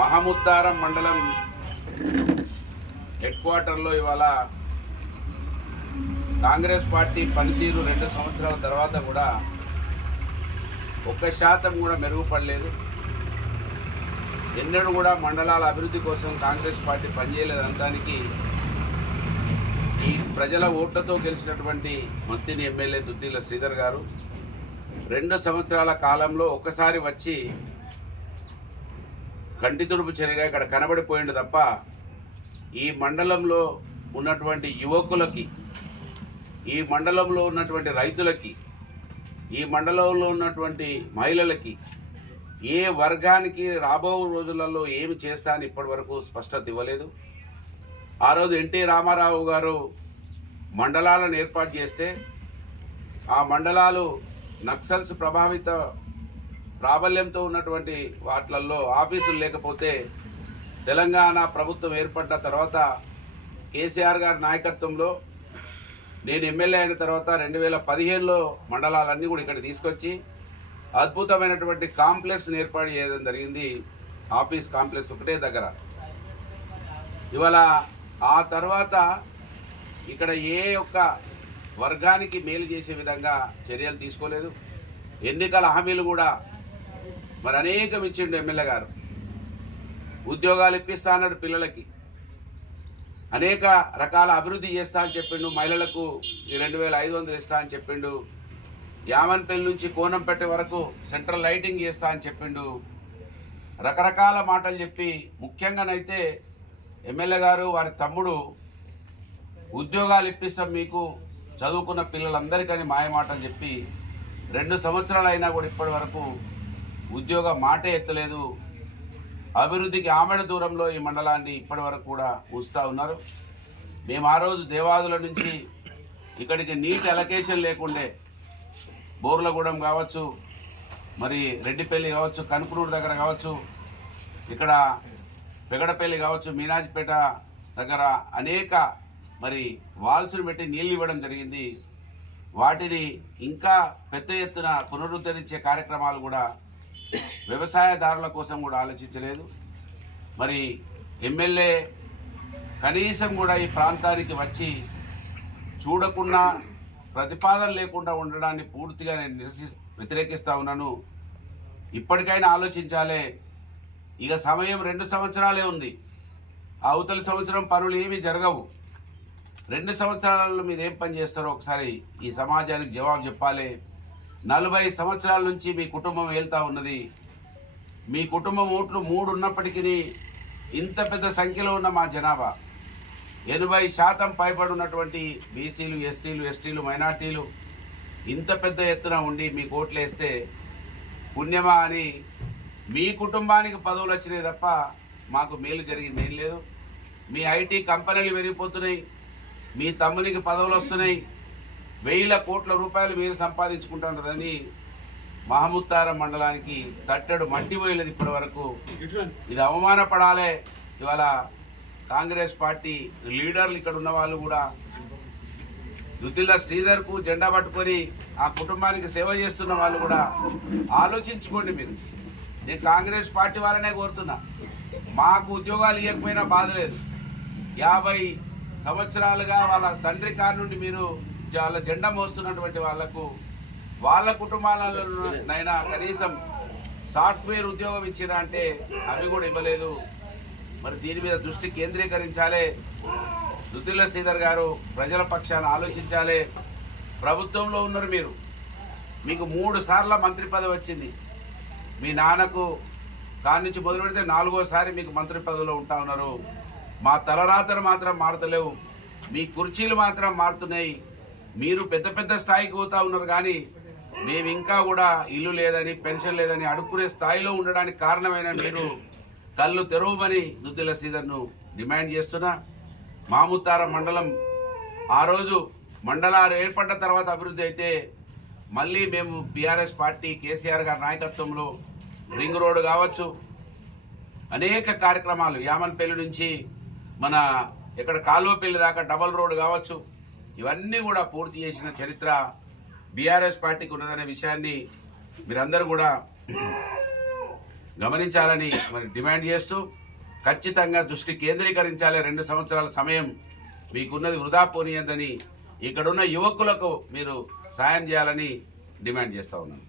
మహముద్దారం మండలం హెడ్ క్వార్టర్లో ఇవాళ కాంగ్రెస్ పార్టీ పనితీరు 2 సంవత్సరాల తర్వాత కూడా 1% కూడా మెరుగుపడలేదు. ఎన్నడూ కూడా మండలాల అభివృద్ధి కోసం కాంగ్రెస్ పార్టీ పనిచేయలేదనడానికి ఈ ప్రజల ఓట్లతో గెలిచినటువంటి మంత్రిని ఎమ్మెల్యే దుద్దిల శ్రీధర్ గారు 2 సంవత్సరాల కాలంలో ఒక్కసారి వచ్చి కంటి తుడుపు చర్యగా ఇక్కడ కనబడిపోయింది తప్ప ఈ మండలంలో ఉన్నటువంటి యువకులకి, ఈ మండలంలో ఉన్నటువంటి రైతులకి, ఈ మండలంలో ఉన్నటువంటి మహిళలకి ఏ వర్గానికి రాబో రోజులలో ఏమి చేస్తా అని ఇప్పటి వరకు స్పష్టత ఇవ్వలేదు. ఆ రోజు ఎన్టీ రామారావు గారు మండలాలను ఏర్పాటు చేస్తే ఆ మండలాలు నక్సల్స్ ప్రభావిత ప్రాబల్యంతో ఉన్నటువంటి వాటిల్లో ఆఫీసులు లేకపోతే తెలంగాణ ప్రభుత్వం ఏర్పడ్డ తర్వాత కేసీఆర్ గారి నాయకత్వంలో నేను ఎమ్మెల్యే అయిన తర్వాత 2015లో మండలాలన్నీ కూడా ఇక్కడ తీసుకొచ్చి అద్భుతమైనటువంటి కాంప్లెక్స్ని ఏర్పాటు చేయడం జరిగింది. ఆఫీస్ కాంప్లెక్స్ ఒకటే దగ్గర. ఇవాళ ఆ తర్వాత ఇక్కడ ఏ ఒక్క వర్గానికి మేలు చేసే విధంగా చర్యలు తీసుకోలేదు. ఎన్నికల హామీలు కూడా మరి అనేకం ఇచ్చిండు ఎమ్మెల్యే గారు. ఉద్యోగాలు ఇప్పిస్తా అన్నాడు పిల్లలకి, అనేక రకాల అభివృద్ధి చేస్తా అని చెప్పిండు. మహిళలకు 2500 ఇస్తా అని చెప్పిండు. యామన్పల్లి నుంచి కోనంపేట వరకు సెంట్రల్ లైటింగ్ చేస్తా అని చెప్పిండు. రకరకాల మాటలు చెప్పి ముఖ్యంగానైతే ఎమ్మెల్యే గారు వారి తమ్ముడు ఉద్యోగాలు ఇప్పిస్తాం మీకు చదువుకున్న పిల్లలందరికీ మాయమాటలు చెప్పి 2 సంవత్సరాలు అయినా కూడా ఇప్పటి వరకు ఉద్యోగ మాటే ఎత్తలేదు. అభివృద్ధికి ఆమెడ దూరంలో ఈ మండలాన్ని ఇప్పటి వరకు కూడా ఉంచుతూ ఉన్నారు. మేము ఆ రోజు దేవాదుల నుంచి ఇక్కడికి నీటి అలొకేషన్ లేకుండే బోర్లగూడెం కావచ్చు, మరి రెడ్డిపల్లి కావచ్చు, కనుకునూరు దగ్గర కావచ్చు, ఇక్కడ పెగడపల్లి కావచ్చు, మీనాజిపేట దగ్గర అనేక మరి వాల్స్ను పెట్టి నీళ్ళు ఇవ్వడం జరిగింది. వాటిని ఇంకా పెద్ద ఎత్తున పునరుద్ధరించే కార్యక్రమాలు కూడా వ్యవసాయదారుల కోసం కూడా ఆలోచించలేదు. మరి ఎమ్మెల్యే కనీసం కూడా ఈ ప్రాంతానికి వచ్చి చూడకుండా ప్రతిపాదన లేకుండా ఉండడాన్ని పూర్తిగా నేను వ్యతిరేకిస్తూ ఉన్నాను. ఇప్పటికైనా ఆలోచించాలే. ఇక సమయం 2 సంవత్సరాలే ఉంది. అవతలి సంవత్సరం పనులు ఏమీ జరగవు. 2 సంవత్సరాలలో మీరు ఏం పని చేస్తారో ఒకసారి ఈ సమాజానికి జవాబు చెప్పాలి. 40 సంవత్సరాల నుంచి మీ కుటుంబం వెళ్తూ ఉన్నది. మీ కుటుంబం ఓట్లు 3 ఉన్నప్పటికీ ఇంత పెద్ద సంఖ్యలో ఉన్న మా జనాభా 80% పైబడి ఉన్నటువంటి బీసీలు, ఎస్సీలు, ఎస్టీలు, మైనార్టీలు ఇంత పెద్ద ఎత్తున ఉండి మీకు ఓట్లు వేస్తే పుణ్యమా అని మీ కుటుంబానికి పదవులు వచ్చినాయి తప్ప మాకు మేలు జరిగింది ఏం లేదు. మీ ఐటీ కంపెనీలు పెరిగిపోతున్నాయి, మీ తమ్మునికి పదవులు వస్తున్నాయి, 1000 కోట్ల రూపాయలు మీరు సంపాదించుకుంటున్నారని మహముద్దారం మండలానికి తట్టడు మట్టి పోయలేదు ఇప్పటి వరకు. ఇది అవమానపడాలి. ఇవాళ కాంగ్రెస్ పార్టీ లీడర్లు ఇక్కడ ఉన్న వాళ్ళు కూడా దుద్దిల శ్రీధర్కు జెండా పట్టుకొని ఆ కుటుంబానికి సేవ చేస్తున్న వాళ్ళు కూడా ఆలోచించుకోండి. మీరు, నేను కాంగ్రెస్ పార్టీ వాళ్ళనే కోరుతున్నా. మాకు ఉద్యోగాలు ఇవ్వకపోయినా బాధ లేదు. 50 సంవత్సరాలుగా వాళ్ళ తండ్రి కారు నుండి మీరు వాళ్ళ జెండా మోస్తున్నటువంటి వాళ్లకు వాళ్ళ కుటుంబాలనైనా కనీసం సాఫ్ట్వేర్ ఉద్యోగం ఇచ్చినా అంటే అవి కూడా ఇవ్వలేదు. మరి దీని మీద దృష్టి కేంద్రీకరించాలి. దుద్దిల శ్రీధర్ గారు ప్రజల పక్షాన ఆలోచించాలి. ప్రభుత్వంలో ఉన్నారు మీరు, మీకు 3 సార్ల మంత్రి పదవి వచ్చింది. మీ నాన్నకు కాడి నుంచి మొదలు పెడితే 4వసారి మీకు మంత్రి పదవిలో ఉంటా ఉన్నారు. మా తలరాతలు మాత్రం మారుతలేవు, మీ కుర్చీలు మాత్రం మారుతున్నాయి. మీరు పెద్ద పెద్ద స్థాయికి పోతా ఉన్నారు, కానీ మేము ఇంకా కూడా ఇల్లు లేదని, పెన్షన్ లేదని అడుక్కునే స్థాయిలో ఉండడానికి కారణమైన మీరు కళ్ళు తెరవమని దుద్దిల శ్రీధర్ను డిమాండ్ చేస్తున్నా. మహముద్దారం మండలం ఆ రోజు మండలాలు ఏర్పడ్డ తర్వాత అభివృద్ధి అయితే మళ్ళీ మేము బీఆర్ఎస్ పార్టీ కేసీఆర్ గారి నాయకత్వంలో రింగ్ రోడ్డు కావచ్చు, అనేక కార్యక్రమాలు యామన్పల్లి నుంచి మన ఇక్కడ కాలువపల్లి దాకా డబల్ రోడ్డు కావచ్చు, ఇవన్నీ కూడా పూర్తి చేసిన చరిత్ర బీఆర్ఎస్ పార్టీకి ఉన్నదనే విషయాన్ని మీరందరూ కూడా గమనించాలని మరి డిమాండ్ చేస్తూ ఖచ్చితంగా దృష్టి కేంద్రీకరించాలి. 2 సంవత్సరాల సమయం మీకున్నది వృధా పోనీయద్దని ఇక్కడున్న యువకులకు మీరు సాయం చేయాలని డిమాండ్ చేస్తూ ఉన్నాను.